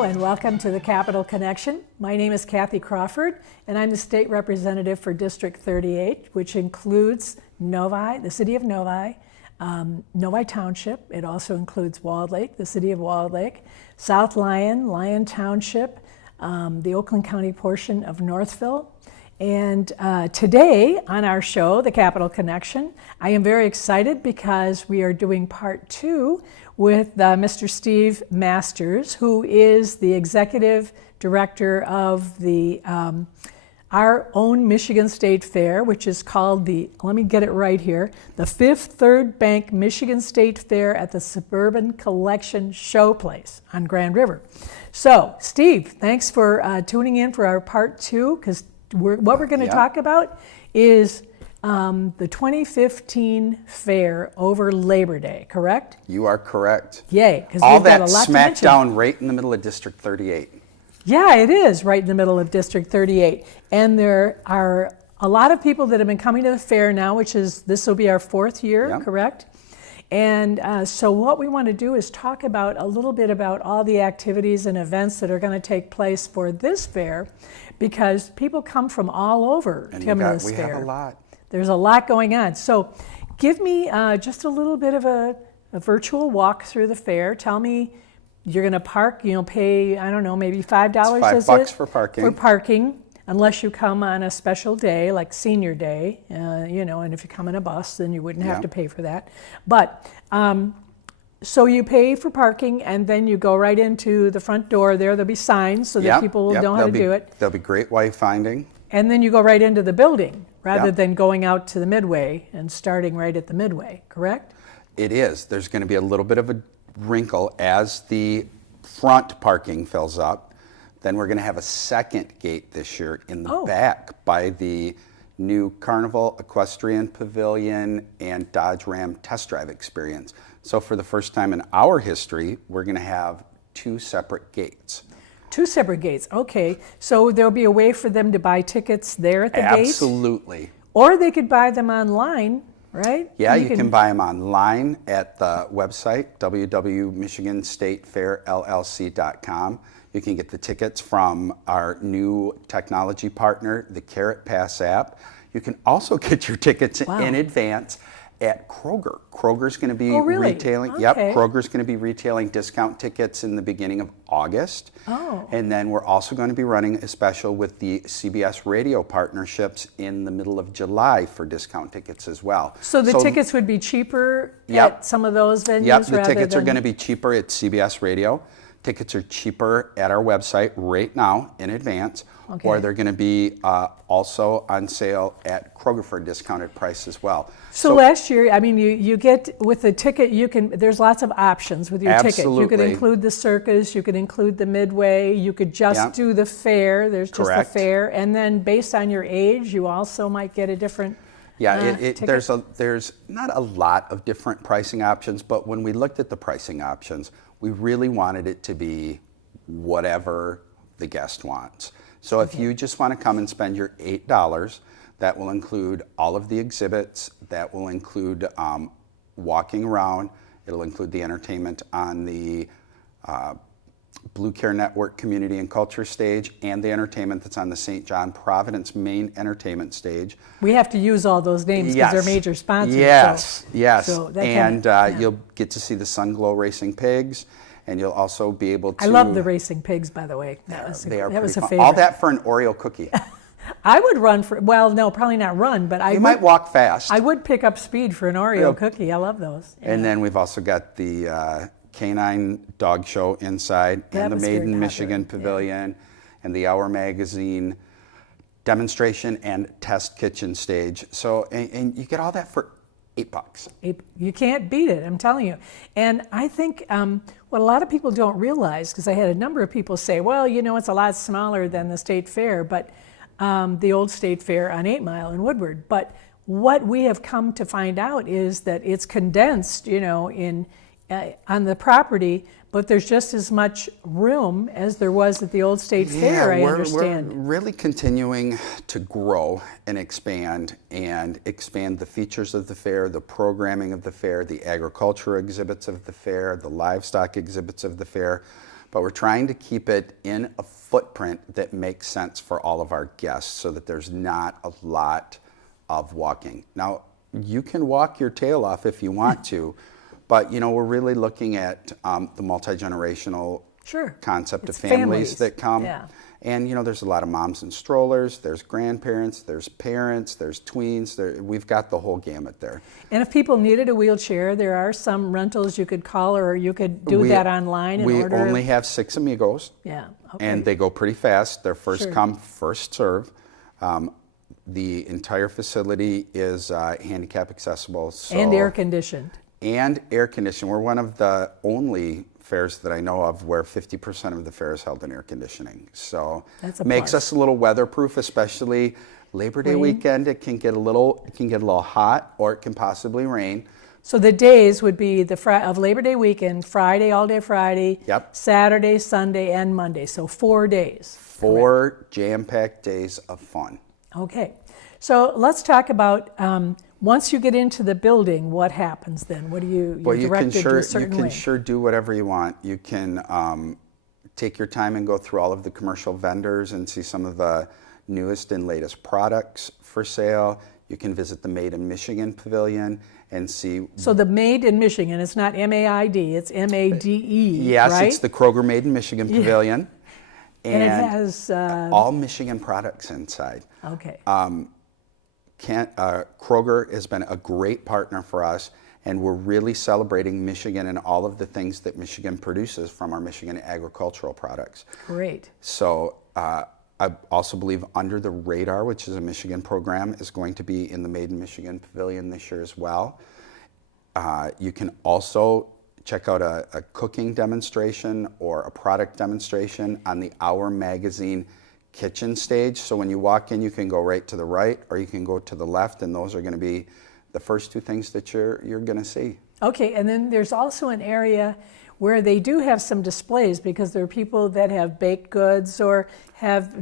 Hello and welcome to the Capital Connection. My name is Kathy Crawford and I'm the state representative for District 38, which includes Novi, the city of Novi, Novi Township. It also includes Walled Lake, the city of Walled Lake, South Lyon, Lyon Township, the Oakland County portion of Northville. And today on our show, The Capital Connection, I am very excited because we are doing part 2 with Mr. Steve Masters, who is the executive director of the our own Michigan State Fair, which is called let me get it right here, the Fifth Third Bank Michigan State Fair at the Suburban Collection Showplace on Grand River. So, Steve, thanks for tuning in for our part 2, because what we're going to talk about is the 2015 fair over Labor Day, correct? You are correct. Yay, because all we've got a that lot to smack mention. down right in the middle of District 38. Yeah, it is right in the middle of District 38. And there are a lot of people that have been coming to the fair now, this will be our 4th year, correct? And so what we want to do is talk about a little bit about all the activities and events that are going to take place for this fair, because people come from all over to come to this fair. We have a lot. There's a lot going on. So give me just a little bit of a virtual walk through the fair. Tell me, you're going to park, pay, I don't know, maybe $5 It's $5 for parking. For parking, unless you come on a special day, like Senior Day, and if you come in a bus, then you wouldn't have to pay for that. But, so you pay for parking, and then you go right into the front door there. There'll be signs so that people will know how to do it. There'll be great wayfinding. And then you go right into the building, rather than going out to the midway and starting right at the midway, correct? It is. There's going to be a little bit of a wrinkle as the front parking fills up. Then we're going to have a second gate this year in the back by the new Carnival Equestrian Pavilion and Dodge Ram test drive experience. So for the first time in our history, we're going to have 2 separate gates. 2 separate gates, okay. So there'll be a way for them to buy tickets there at the gate? Absolutely. Or they could buy them online, right? Yeah, you can buy them online at the website, www.michiganstatefairllc.com. You can get the tickets from our new technology partner, the Carrot Pass app. You can also get your tickets in advance at Kroger. Kroger's going to be retailing. Okay. Yep, Kroger's going to be retailing discount tickets in the beginning of August. And then we're also going to be running a special with the CBS radio partnerships in the middle of July for discount tickets as well. So the tickets would be cheaper at some of those venues? Yep, the tickets are going to be cheaper at CBS radio. Tickets are cheaper at our website right now in advance, or they're going to be also on sale at Kroger for a discounted price as well. So last year, you get with the ticket, there's lots of options with your ticket. You could include the circus, you could include the midway, you could just do the fair. There's just the fair, and then based on your age, you also might get a different. There's not a lot of different pricing options, but when we looked at the pricing options, we really wanted it to be whatever the guest wants. So if you just want to come and spend your $8, that will include all of the exhibits, that will include walking around, it'll include the entertainment on the Blue Care Network Community and Culture stage, and the entertainment that's on the St. John Providence main entertainment stage. We have to use all those names because they're major sponsors. Yes. So you'll get to see the Sun Glow Racing Pigs, and you'll also be able to... I love the Racing Pigs, by the way. That was a favorite. All that for an Oreo cookie. I would run for, no, probably not run, but You might walk fast. I would pick up speed for an Oreo cookie. I love those. And then we've also got the Canine Dog Show inside, and the Made in Michigan Pavilion, and the Hour Magazine demonstration and test kitchen stage. So, and you get all that for $8. You can't beat it, I'm telling you. And I think what a lot of people don't realize, because I had a number of people say, well, it's a lot smaller than the State Fair, but the old State Fair on 8 Mile in Woodward. But what we have come to find out is that it's condensed, on the property, but there's just as much room as there was at the old State Fair, I understand. We're really continuing to grow and expand the features of the fair, the programming of the fair, the agriculture exhibits of the fair, the livestock exhibits of the fair. but we're trying to keep it in a footprint that makes sense for all of our guests so that there's not a lot of walking. Now, you can walk your tail off if you want to, but we're really looking at the multi-generational concept It's of families that come. Yeah. And there's a lot of moms in strollers, there's grandparents, there's parents, there's tweens. We've got the whole gamut there. And if people needed a wheelchair, there are some rentals you could call, or you could do that online and order. We only have 6 Amigos. Yeah. Okay. And they go pretty fast. They're first come, Sure. first serve. The entire facility is handicap accessible. And air conditioned. And air conditioned. We're one of the only fairs that I know of where 50% of the fair is held in air conditioning. So That's a makes plus. us a little weatherproof, especially Labor Day weekend. It can get a little hot, or it can possibly rain. So the days would be of Labor Day weekend, Friday, all day Friday, Yep. Saturday, Sunday, and Monday. So 4 days. 4 jam-packed days of fun. Okay. So let's talk about once you get into the building, what happens then? What do you're directed to a certain way? sure do whatever you want. You can take your time and go through all of the commercial vendors and see some of the newest and latest products for sale. You can visit the Made in Michigan Pavilion and see. So the Made in Michigan, it's not MAID, it's MADE, Yes, right? it's the Kroger Made in Michigan Pavilion. And it has... all Michigan products inside. okay. Kroger has been a great partner for us, and we're really celebrating Michigan and all of the things that Michigan produces from our Michigan agricultural products. Great. So I also believe Under the Radar, which is a Michigan program, is going to be in the Made in Michigan Pavilion this year as well. You can also check out a cooking demonstration or a product demonstration on the Our Magazine kitchen stage. So when you walk in, you can go right to the right or you can go to the left, and those are going to be the first 2 things that you're going to see. Okay, and then there's also an area where they do have some displays, because there are people that have baked goods or have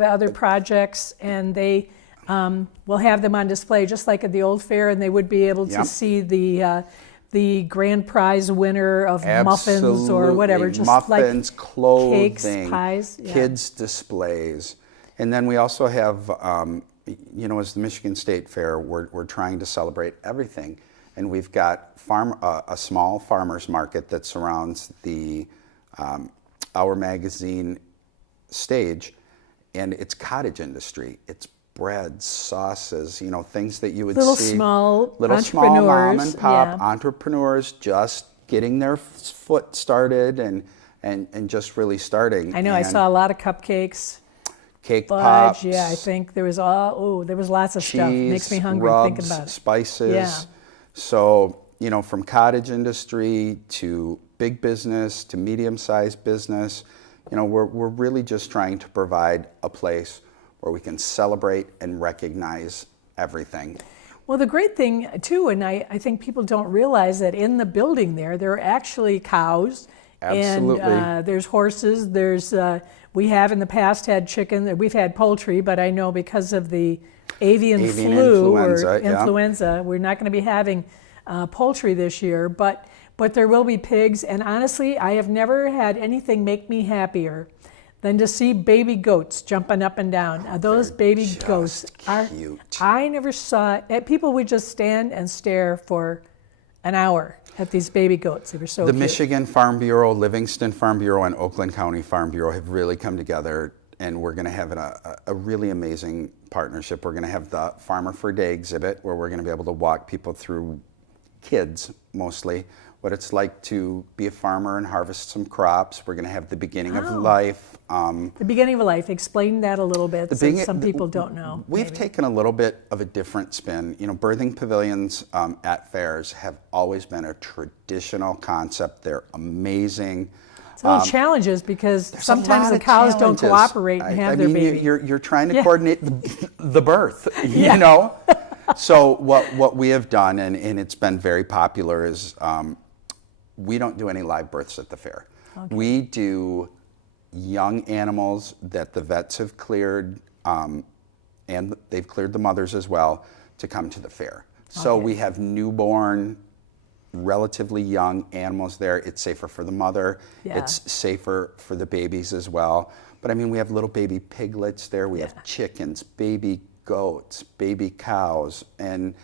other projects, and they will have them on display just like at the old fair, and they would be able to see the grand prize winner of muffins or whatever, just muffins, like clothing, cakes, pies, kids displays. And then we also have, as the Michigan State Fair, we're trying to celebrate everything. And we've got a small farmers market that surrounds the Our Magazine stage, and it's cottage industry. It's breads, sauces, things that you would see. Small Small mom and pop yeah. entrepreneurs just getting their foot started and just really starting. I know, and I saw a lot of cupcakes. cake Fudge, pops. yeah, I think there was there was lots of cheese, stuff. Makes me hungry rubs, thinking about it. spices. Yeah. So, from cottage industry to big business to medium-sized business, we're really just trying to provide a place where we can celebrate and recognize everything. Well, the great thing too, and I think people don't realize that in the building there are actually cows. Absolutely. And there's horses. We have in the past had chicken. We've had poultry, but I know because of the avian flu or influenza, we're not going to be having poultry this year. But there will be pigs. And honestly, I have never had anything make me happier than to see baby goats jumping up and down. Those baby goats are cute. I never saw it. People would just stand and stare for an hour at these baby goats. They were so The cute. Michigan Farm Bureau, Livingston Farm Bureau, and Oakland County Farm Bureau have really come together, and we're going to have a really amazing partnership. We're going to have the Farmer for a Day exhibit, where we're going to be able to walk people through, kids mostly, what it's like to be a farmer and harvest some crops. We're going to have the beginning of life. The beginning of life. Explain that a little bit, so some people don't know. We've taken a little bit of a different spin. Birthing pavilions at fairs have always been a traditional concept. They're amazing. It's a little challenges, because sometimes the cows don't cooperate and have their baby. You're trying to coordinate the birth, you know? So what we have done, and it's been very popular, is we don't do any live births at the fair. Okay. We do young animals that the vets have cleared, and they've cleared the mothers as well, to come to the fair. So we have newborn relatively young animals there. It's safer for the mother. Yeah. It's safer for the babies as well. But I mean, we have little baby piglets there. We have chickens, baby goats, baby cows, and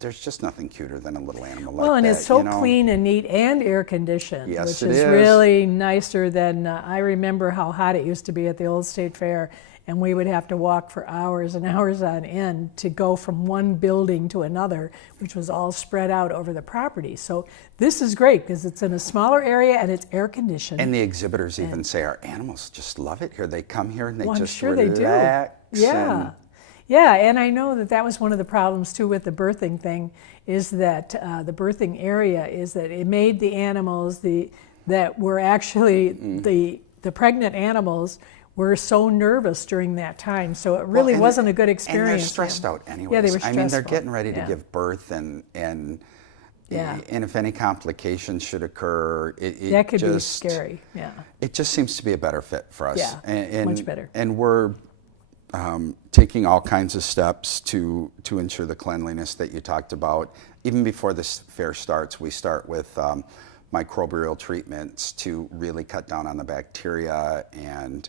there's just nothing cuter than a little animal like that. Well, and it's so you know? clean and neat and air conditioned, Yes, which it is is. really nicer than I remember how hot it used to be at the old State Fair, and we would have to walk for hours and hours on end to go from one building to another, which was all spread out over the property. So this is great because it's in a smaller area and it's air conditioned. And the exhibitors even say our animals just love it here. They come here and they Well, I'm just sure they do. relax. Yeah. and- Yeah, and I know that that was one of the problems too with the birthing thing, is that the birthing area is that it made the animals that were actually the pregnant animals were so nervous during that time, so it really Well, wasn't a good experience. And they're stressed out anyways. Yeah, they were I mean, they're stressful. getting ready to Yeah. give birth, and Yeah. and if any complications should occur, it That could just, be scary. Yeah. It just seems to be a better fit for us. Yeah, and, much better. And we're taking all kinds of steps to ensure the cleanliness that you talked about. Even before this fair starts, we start with microbial treatments to really cut down on the bacteria, and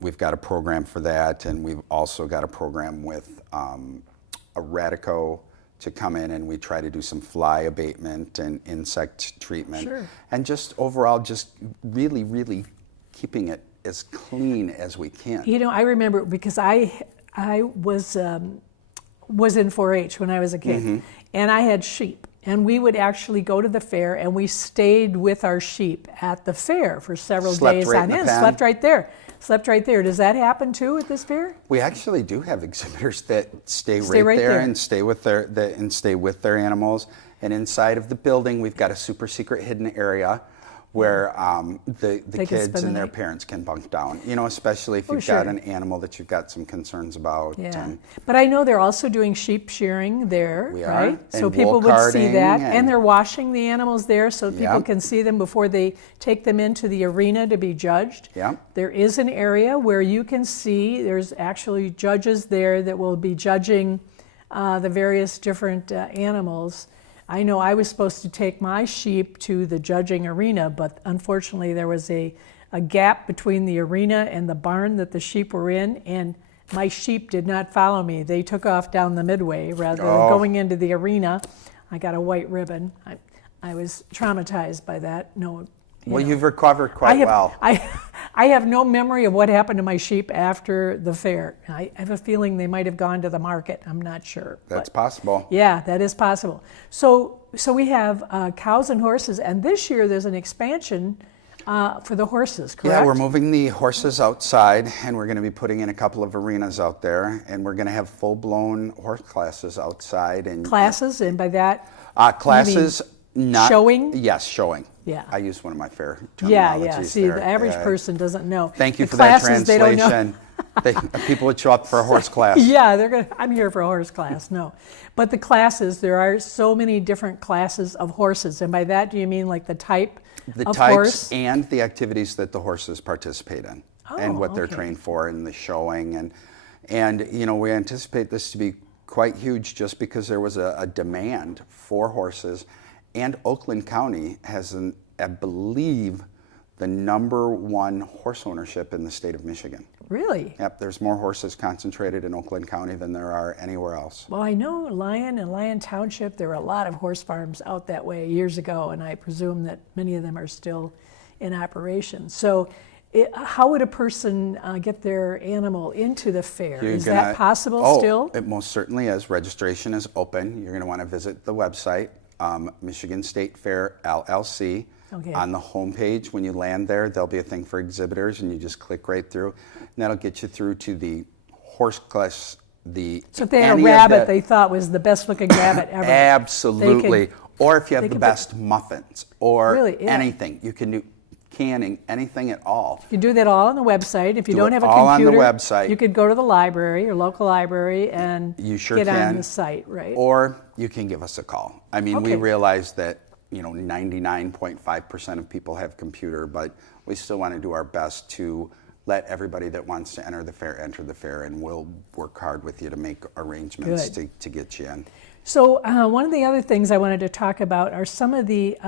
we've got a program for that, and we've also got a program with a Radico to come in, and we try to do some fly abatement and insect treatment. Sure. And just overall, just really, really keeping it as clean as we can. You know, I remember because I was in 4-H when I was a kid, Mm-hmm. and I had sheep, and we would actually go to the fair, and we stayed with our sheep at the fair for several Slept days right on in the end. pen? Slept right there. Does that happen too at this fair? We actually do have exhibitors that stay Stay right right there there. and stay with their animals. And inside of the building, we've got a super secret hidden area where the They can kids spend the and their night. parents can bunk down. You know, especially if you've sure. got an animal that you've got some concerns about. Yeah, And but I know they're also doing sheep shearing there, We are, right? So and people wool would see carding, that, and- and they're washing the animals there, so people Yep. can see them before they take them into the arena to be judged. Yep. There is an area where you can see. There's actually judges there that will be judging the various different animals. I know I was supposed to take my sheep to the judging arena, but unfortunately there was a gap between the arena and the barn that the sheep were in, and my sheep did not follow me. They took off down the midway rather than going into the arena. I got a white ribbon. I was traumatized by that. No. well, you've recovered quite well. I have no memory of what happened to my sheep after the fair. I have a feeling they might have gone to the market. I'm not sure. That's but possible. yeah, that is possible. So we have cows and horses, and this year there's an expansion for the horses, correct? Yeah, we're moving the horses outside, and we're going to be putting in a couple of arenas out there, and we're going to have full-blown horse classes outside. And Classes, and by that, classes, not showing? Yes, showing. Yeah. I used one of my fair yeah. terminologies See, there. the average Yeah. person doesn't know. Thank you The for that classes, they don't know. translation. People would show up for a horse class. Yeah, I'm here for a horse class. No, but the classes, there are so many different classes of horses, and by that do you mean like the type The of types horse? and the activities that the horses participate in, and what they're okay. trained for, and the showing, and you know, we anticipate this to be quite huge, just because there was a demand for horses, and Oakland County has I believe, the #1 horse ownership in the state of Michigan. Really? Yep, there's more horses concentrated in Oakland County than there are anywhere else. Well, I know Lyon and Lyon Township, there were a lot of horse farms out that way years ago, and I presume that many of them are still in operation. So how would a person get their animal into the fair? Is that possible still? It most certainly is. Registration is open. You're going to want to visit the website, Michigan State Fair LLC. Okay. On the homepage, when you land there, there'll be a thing for exhibitors, and you just click right through. And that'll get you through to the horse class. So if they had a rabbit they thought was the best looking rabbit ever. Absolutely. Or if you have they the could best muffins, or Really? Yeah. anything. You can do canning, anything at all. You do that all on the website. If you Do don't it have a all on the computer, website. you could go to the library, your local library, and You sure get can. on the site, right? Or you can give us a call. I mean, we Okay. realize that 99.5% of people have computer, but we still want to do our best to let everybody that wants to enter the fair, and we'll work hard with you to make arrangements to get you in. So one of the other things I wanted to talk about are some of the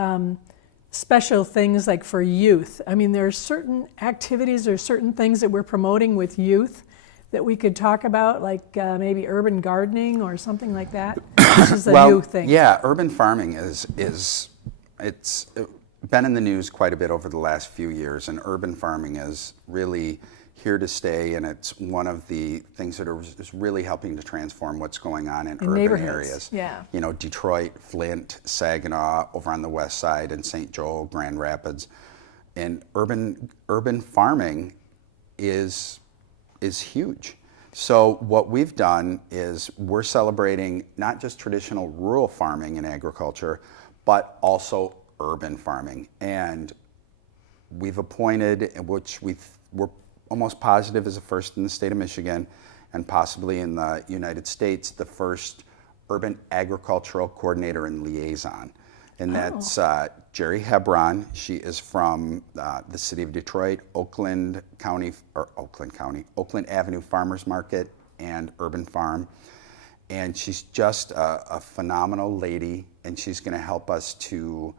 special things like for youth. I mean, there are certain activities or certain things that we're promoting with youth that we could talk about, like maybe urban gardening or something like that. This is a new thing. Yeah, urban farming it's been in the news quite a bit over the last few years, and urban farming is really here to stay, and it's one of the things that is really helping to transform what's going on in urban areas. Yeah. You know, Detroit, Flint, Saginaw, over on the west side, and St. Joe, Grand Rapids. And urban farming is huge. So what we've done is we're celebrating not just traditional rural farming and agriculture, but also urban farming. And we've appointed, which we're almost positive is the first in the state of Michigan, and possibly in the United States, the first urban agricultural coordinator and liaison. And that's Jerry Hebron. She is from the city of Detroit, Oakland Avenue Farmers Market and Urban Farm. And she's just a phenomenal lady, and she's going to help us to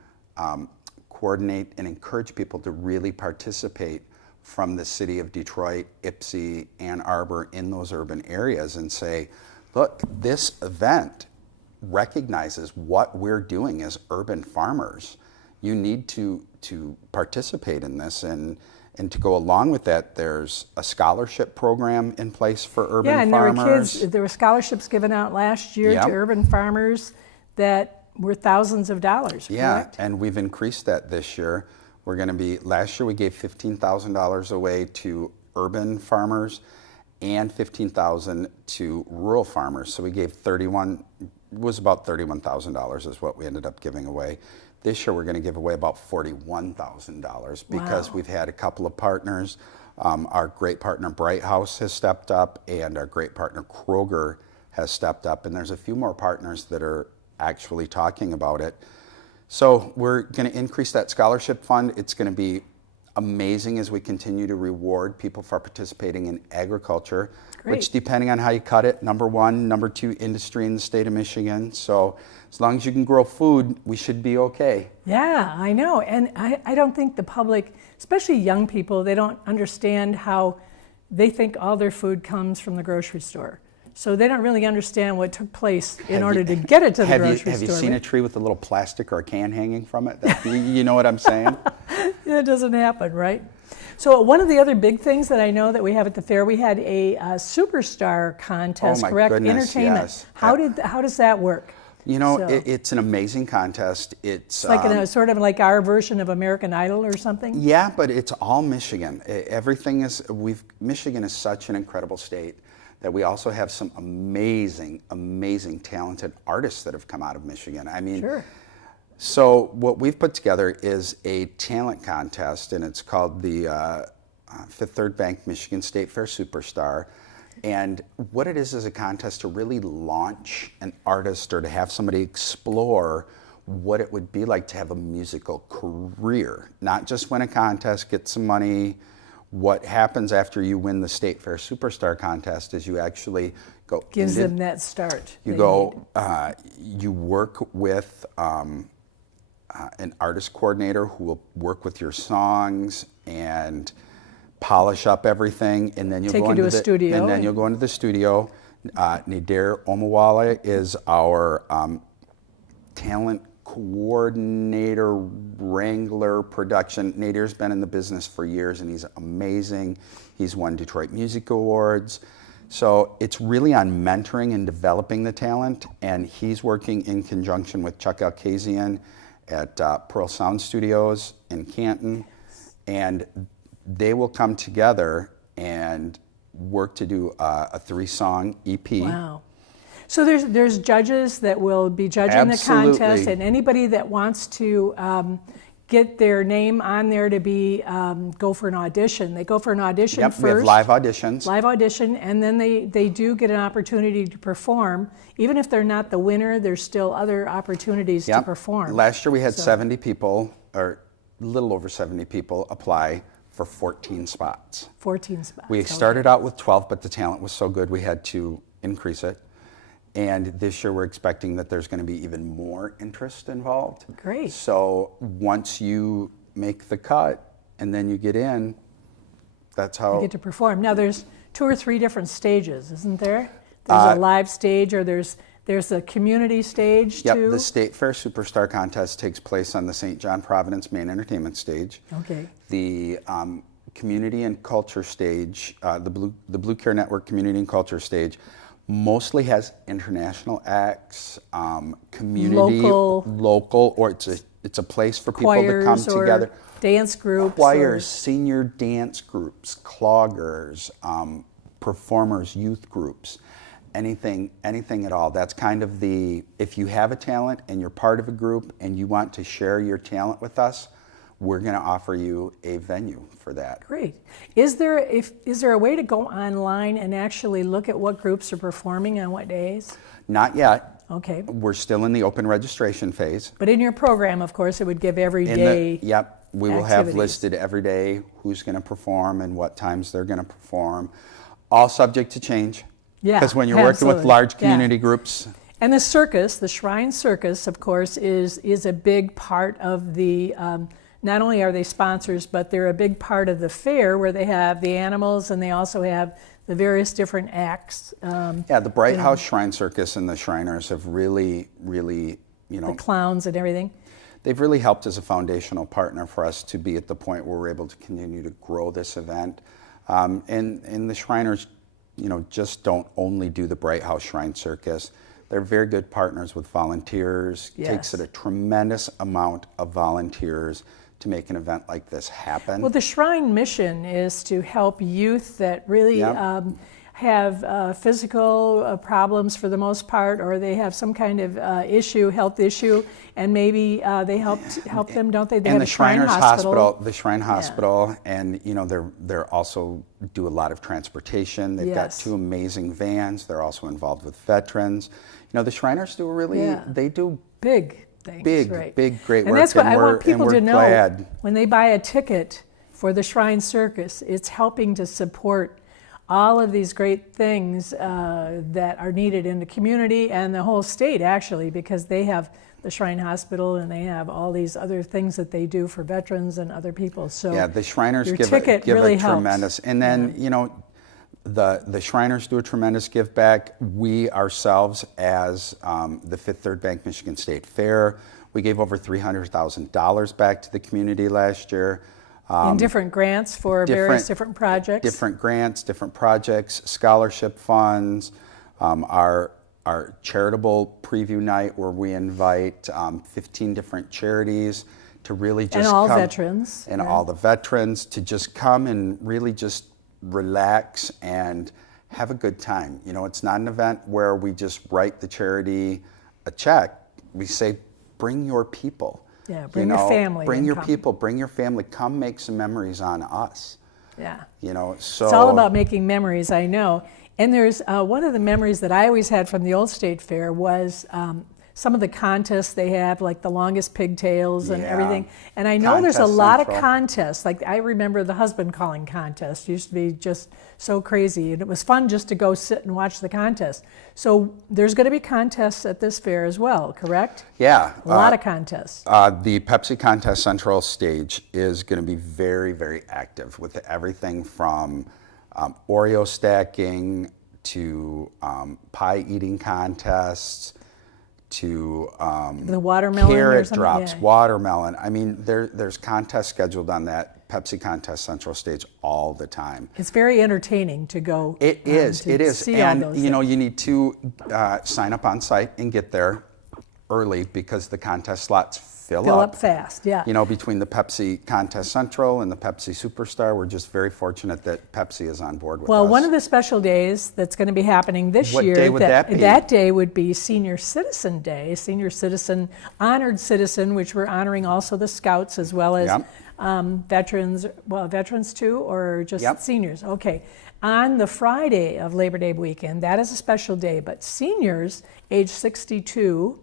coordinate and encourage people to really participate from the city of Detroit, Ypsi, Ann Arbor, in those urban areas, and say, look, this event recognizes what we're doing as urban farmers. You need to participate in this, and to go along with that, there's a scholarship program in place for urban farmers. There were scholarships given out last year to urban farmers that were thousands of dollars, correct? And we've increased that this year. We're going to be, last year we gave $15,000 away to urban farmers and $15,000 to rural farmers. So we gave was about $31,000 is what we ended up giving away. This year we're going to give away about $41,000 because we've had a couple of partners. Our great partner Bright House has stepped up, and our great partner Kroger has stepped up, and there's a few more partners that are actually talking about it. So we're going to increase that scholarship fund. It's going to be amazing as we continue to reward people for participating in agriculture, which, depending on how you cut it, number one, number two industry in the state of Michigan. So as long as you can grow food, we should be okay. Yeah, I know. And I don't think the public, especially young people, they don't understand how they think all their food comes from the grocery store. So they don't really understand what took place in order to get it to the grocery store. Have you seen a tree with a little plastic or a can hanging from it? You know what I'm saying? It doesn't happen, right? So one of the other big things that I know that we have at the fair, we had a superstar contest, correct? Goodness, Entertainment. Yes. How does that work? You know, it's an amazing contest. It's like sort of like our version of American Idol or something? Yeah, but it's all Michigan. Michigan is such an incredible state that we also have some amazing, amazing, talented artists that have come out of Michigan. I mean, so what we've put together is a talent contest, and it's called the Fifth Third Bank Michigan State Fair Superstar. And what it is a contest to really launch an artist or to have somebody explore what it would be like to have a musical career, not just win a contest, get some money. What happens after you win the State Fair Superstar contest is you actually go... Gives them that start. You work with an artist coordinator who will work with your songs and polish up everything, and then you'll go into the studio. And then you'll go into the studio. Nadir Omawala is our talent coordinator, wrangler, production. Nadir's been in the business for years, and he's amazing. He's won Detroit Music Awards. So it's really on mentoring and developing the talent, and he's working in conjunction with Chuck Alkazian at Pearl Sound Studios in Canton, and they will come together and work to do a 3-song EP. Wow. So there's judges that will be judging the contest, and anybody that wants to get their name on there to be go for an audition. They go for an audition first. We have live auditions. Live audition, and then they do get an opportunity to perform. Even if they're not the winner, there's still other opportunities to perform. Last year we had 70 people, or a little over 70 people, apply for 14 spots. 14 spots. We started out with 12, but the talent was so good we had to increase it. And this year we're expecting that there's going to be even more interest involved. Great. So once you make the cut and then you get in, that's how You get to perform. Now there's 2 or 3 different stages, isn't there? There's a live stage, or there's a community stage too? Yep, the State Fair Superstar Contest takes place on the St. John Providence Main Entertainment Stage. Okay. The Community and Culture Stage, the Blue Care Network Community and Culture Stage, mostly has international acts, community, local, or it's a place for people to come together. Dance groups. Choirs, senior dance groups, cloggers, performers, youth groups. Anything at all. That's kind of if you have a talent and you're part of a group and you want to share your talent with us, we're going to offer you a venue for that. Great. Is there a way to go online and actually look at what groups are performing on what days? Not yet. Okay. We're still in the open registration phase. But in your program, of course, it would give every day. Yep. We will have activities. listed every day who's going to perform and what times they're going to perform. All subject to change. Yeah, because when you're working with large community groups. And the circus, the Shrine Circus, of course, is a big part of the, not only are they sponsors, but they're a big part of the fair where they have the animals and they also have the various different acts. The Bright House Shrine Circus and the Shriners have really, the clowns and everything. They've really helped as a foundational partner for us to be at the point where we're able to continue to grow this event. And the Shriners, just don't only do the Bright House Shrine Circus. They're very good partners with volunteers. Yes. Takes it a tremendous amount of volunteers to make an event like this happen. Well, the Shrine mission is to help youth that really have physical problems for the most part, or they have some kind of health issue, and maybe they help them, don't they? They and have the a Shrine Shriners Hospital. The Shrine Hospital, and they're also do a lot of transportation. They've got 2 amazing vans. They're also involved with veterans. The Shriners do they do big things, big great work. And that's what I want people to know. Glad. When they buy a ticket for the Shrine Circus, it's helping to support all of these great things that are needed in the community and the whole state, actually, because they have the Shrine Hospital and they have all these other things that they do for veterans and other people. So the Shriners give really a tremendous, and then the Shriners do a tremendous give back. We ourselves, as the Fifth Third Bank Michigan State Fair, we gave over $300,000 back to the community last year. In different grants for various different projects. Different grants, different projects, scholarship funds, our charitable preview night where we invite 15 different charities to really just and all come, veterans. And all the veterans to just come and really just relax and have a good time. It's not an event where we just write the charity a check. We say, bring your people. Yeah, bring your family. Bring your people, bring your family. Come make some memories on us. Yeah. So it's all about making memories, I know. And there's one of the memories that I always had from the old state fair was some of the contests they have, like the longest pigtails and everything. And I know there's a lot of contests. Like I remember the husband calling contest used to be just so crazy, and it was fun just to go sit and watch the contest. So there's going to be contests at this fair as well, correct? Yeah. A lot of contests. The Pepsi Contest Central stage is going to be very, very active with everything from Oreo stacking to pie eating contests to the watermelon carrot drops, watermelon. I mean, there's contests scheduled on that Pepsi Contest Central stage all the time. It's very entertaining to go. It is. See and all those things. You need to sign up on site and get there early because the contest slots fill up fast. Yeah. Between the Pepsi Contest Central and the Pepsi Superstar, we're just very fortunate that Pepsi is on board with us. Well, one of the special days that's going to be happening this year. What day would that be? That day would be Senior Citizen Day, Senior Citizen, Honored Citizen, which we're honoring also the Scouts as well as veterans. Well, veterans too, or just seniors? Okay. On the Friday of Labor Day weekend, that is a special day, but seniors age 62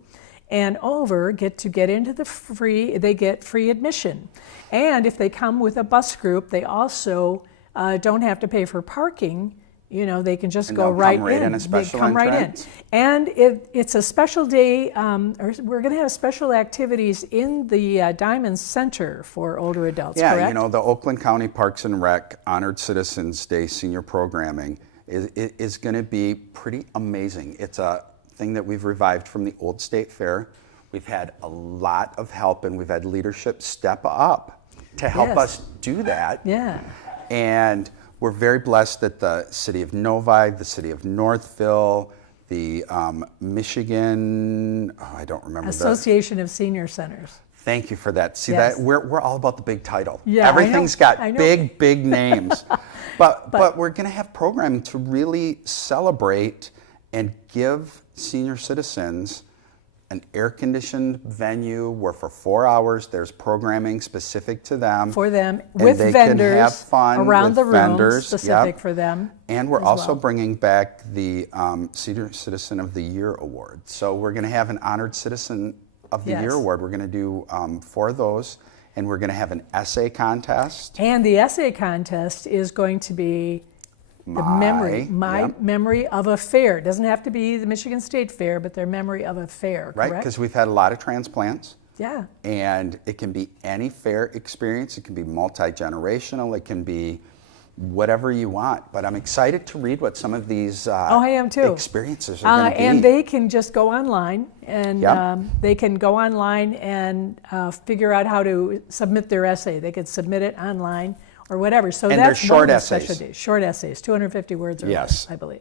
and over get into they get free admission. And if they come with a bus group, they also don't have to pay for parking. They can just go right in. They come right in. And it's a special day, or we're going to have special activities in the Diamond Center for older adults, correct? The Oakland County Parks and Rec Honored Citizens Day senior programming is going to be pretty amazing. It's a thing that we've revived from the old state fair. We've had a lot of help, and we've had leadership step up to help us do that. Yeah. And we're very blessed that the city of Novi, the city of Northville, the Michigan, I don't remember Association of Senior Centers. Thank you for that. See, that we're all about the big title. Yeah, everything's got big names. But we're going to have programming to really celebrate and give senior citizens an air-conditioned venue where for 4 hours there's programming specific to them. For them, and with they vendors can have fun around with the vendors. room, specific for them. And we're also bringing back the Senior Citizen of the Year Award. So we're going to have an Honored Citizen of the Year Award. We're going to do 4 of those, and we're going to have an essay contest. And the essay contest is going to be my memory of a fair. It doesn't have to be the Michigan State Fair, but their memory of a fair, right? Because we've had a lot of transplants. Yeah. And it can be any fair experience. It can be multi-generational. It can be whatever you want. But I'm excited to read what some of these I am too. experiences are going to be. And they can just go online, and they can go online and figure out how to submit their essay. They could submit it online or whatever. So and that's short one of the essays. special days. Short essays, 250 words or less, I believe.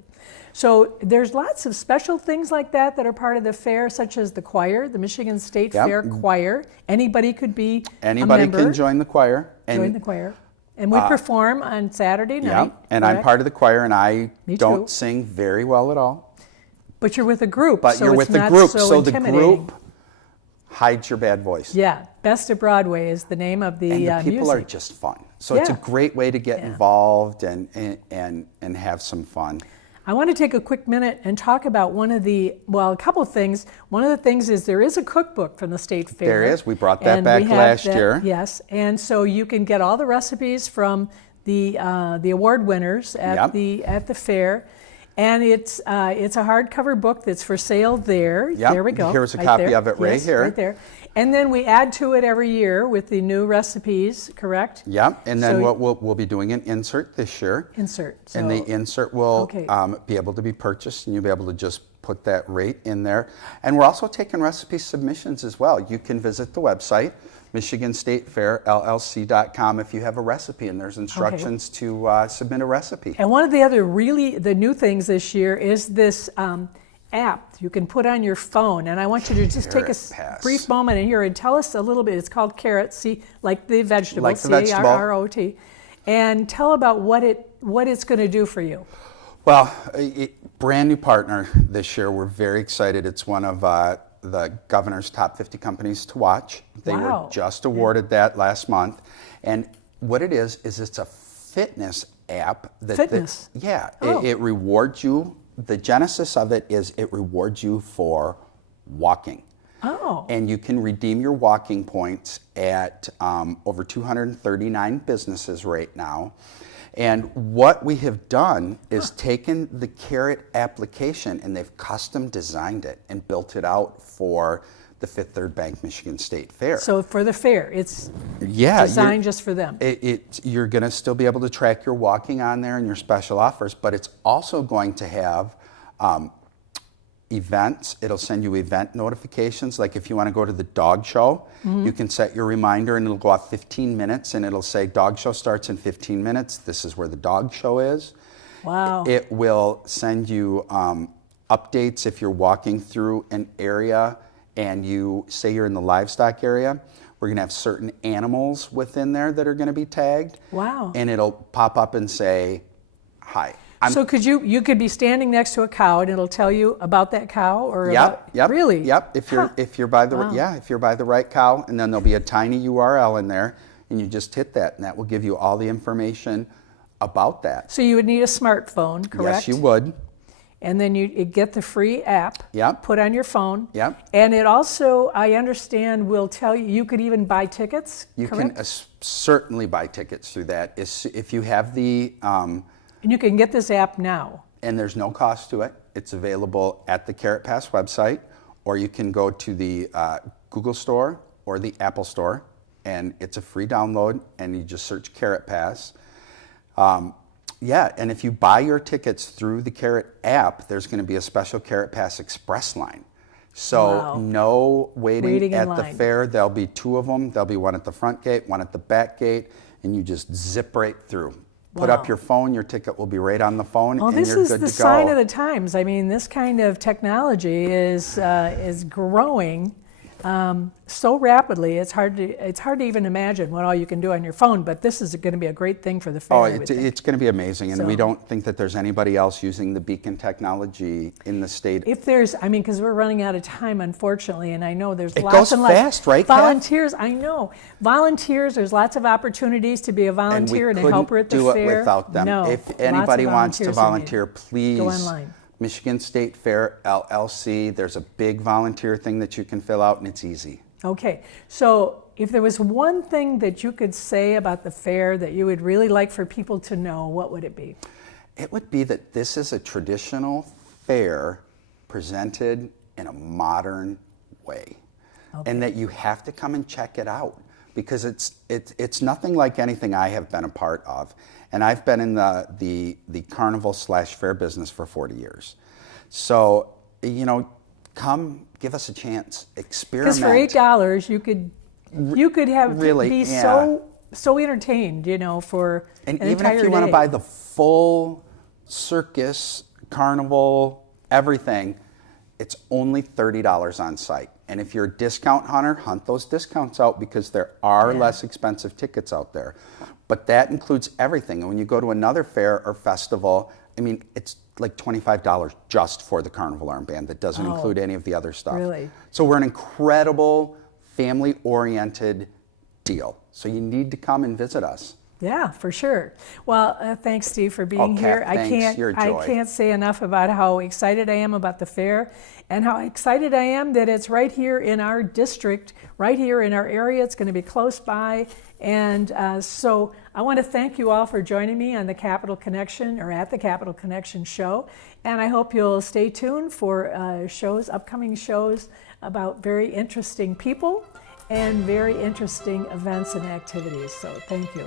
So there's lots of special things like that are part of the fair, such as the choir, the Michigan State Fair choir. Anybody could be a member. Can join the choir. Join the choir. And we perform on Saturday night. And correct? I'm part of the choir, and I Me don't too. sing very well at all. But you're with a group, But so you're it's with the not group, so the intimidating. group hides your bad voice. Yeah, Best of Broadway is the name of the And the people music. are just fun. So it's a great way to get involved and have some fun. I want to take a quick minute and talk about a couple of things. One of the things is there is a cookbook from the State Fair. There is. We brought that back last year. Yes, and so you can get all the recipes from the award winners at the fair. And it's a hardcover book that's for sale there. Yep. There we go. Here's a copy of it right here. Right there. And then we add to it every year with the new recipes, correct? Yep. And then we'll be doing an insert this year. Insert. And the insert will be able to be purchased, and you'll be able to just put that right in there. And we're also taking recipe submissions as well. You can visit the website, MichiganStateFairLLC.com, if you have a recipe, and there's instructions to submit a recipe. And one of the other the new things this year is this app you can put on your phone. And I want you to just take a brief moment in here and tell us a little bit. It's called Carrot, like the vegetable, C-A-R-R-O-T. And tell about what it's going to do for you. Well, brand new partner this year. We're very excited. It's one of the governor's top 50 companies to watch. They were just awarded that last month. And what it is it's a fitness app. It rewards you. The genesis of it is it rewards you for walking. Oh. And you can redeem your walking points at over 239 businesses right now. And what we have done is taken the Carrot application, and they've custom designed it and built it out for the Fifth Third Bank Michigan State Fair. So for the fair, it's designed just for them. You're going to still be able to track your walking on there and your special offers, but it's also going to have events. It'll send you event notifications. Like if you want to go to the dog show, you can set your reminder, and it'll go off 15 minutes, and it'll say dog show starts in 15 minutes. This is where the dog show is. Wow. It will send you updates if you're walking through an area and you say you're in the livestock area. We're going to have certain animals within there that are going to be tagged. Wow. And it'll pop up and say, hi. So you could be standing next to a cow, and it'll tell you about that cow, or really? Yep. If you're by the right cow, and then there'll be a tiny URL in there, and you just hit that, and that will give you all the information about that. So you would need a smartphone, correct? Yes, you would. and then you get the free app Yep. put on your phone. Yep. And it also, I understand, will tell you, you could even buy tickets, You correct? can certainly buy tickets through that. If you have the, And you can get this app now. and there's no cost to it. It's available at the Carrot Pass website, or you can go to the Google Store or the Apple Store, and it's a free download, and you just search Carrot Pass. Yeah, and if you buy your tickets through the Carrot app, there's going to be a special Carrot Pass Express line. So Wow. no waiting in at the line. fair. There'll be two of them. There'll be one at the front gate, one at the back gate, and you just zip right through. Put Wow. up your phone, your ticket will be right on the phone, Well, and this you're is good the to sign go. of the times. I mean, this kind of technology is growing so rapidly. It's hard to even imagine what all you can do on your phone. But this is going to be a great thing for the fair. Oh, I would think. it's going to be amazing, and we So- don't think that there's anybody else using the beacon technology in the state. If there's, I mean, because we're running out of time, unfortunately, and I know there's It lots goes and lots. fast, right, Kath? Volunteers, I know. Volunteers, there's lots of opportunities to be a And we volunteer and a couldn't helper at the do fair. it without them. No, If lots anybody of wants to volunteers are volunteer, needed. please. Go online. Michigan State Fair LLC. There's a big volunteer thing that you can fill out, and it's easy. Okay, so if there was one thing that you could say about the fair that you would really like for people to know, what would it be? It would be that this is a traditional fair presented in a modern way, and that you have to come and check it out because it's nothing like anything I have been a part of, and I've been in the carnival / fair business for 40 years. So come give us a chance, experiment. Because for $8, you could have Really, be yeah. so entertained, for And an even entire if you want to day. buy the full circus, carnival, everything, it's only $30 on site. And if you're a discount hunter, hunt those discounts out because there are less expensive tickets out there. But that includes everything. And when you go to another fair or festival, I mean, it's like $25 just for the carnival armband. That doesn't include any of the other stuff. Really? So we're an incredible family-oriented deal. So you need to come and visit us. Yeah, for sure. Well, thanks, Steve, for being Kath, here. thanks. You're a joy. I can't say enough about how excited I am about the fair and how excited I am that it's right here in our district, right here in our area. It's going to be close by. And so I want to thank you all for joining me on the Capital Connection or at the Capital Connection show. And I hope you'll stay tuned for upcoming shows about very interesting people and very interesting events and activities. So thank you.